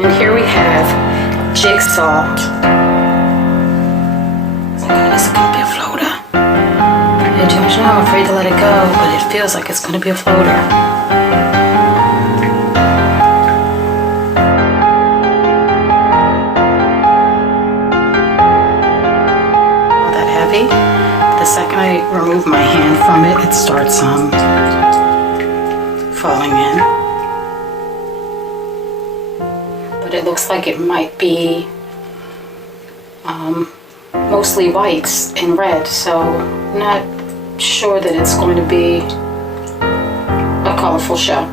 And here we have Jigsaw. Is it gonna be a floater? Hey George, I'm afraid to let it go, but it feels like it's gonna be a floater. Not that heavy. The second I remove my hand from it, it starts falling in. But it looks like it might be mostly whites and red, so not sure that it's going to be a colorful show.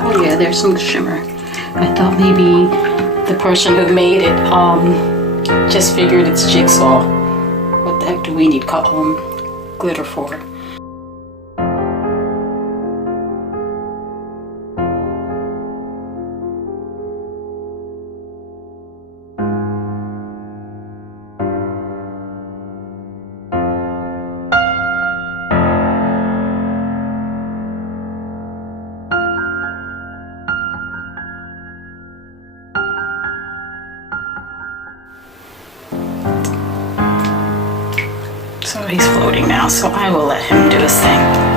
Oh yeah, there's some shimmer. I thought maybe the person who made it just figured it's Jigsaw. What the heck do we need glitter for? So he's floating now, so I will let him do his thing.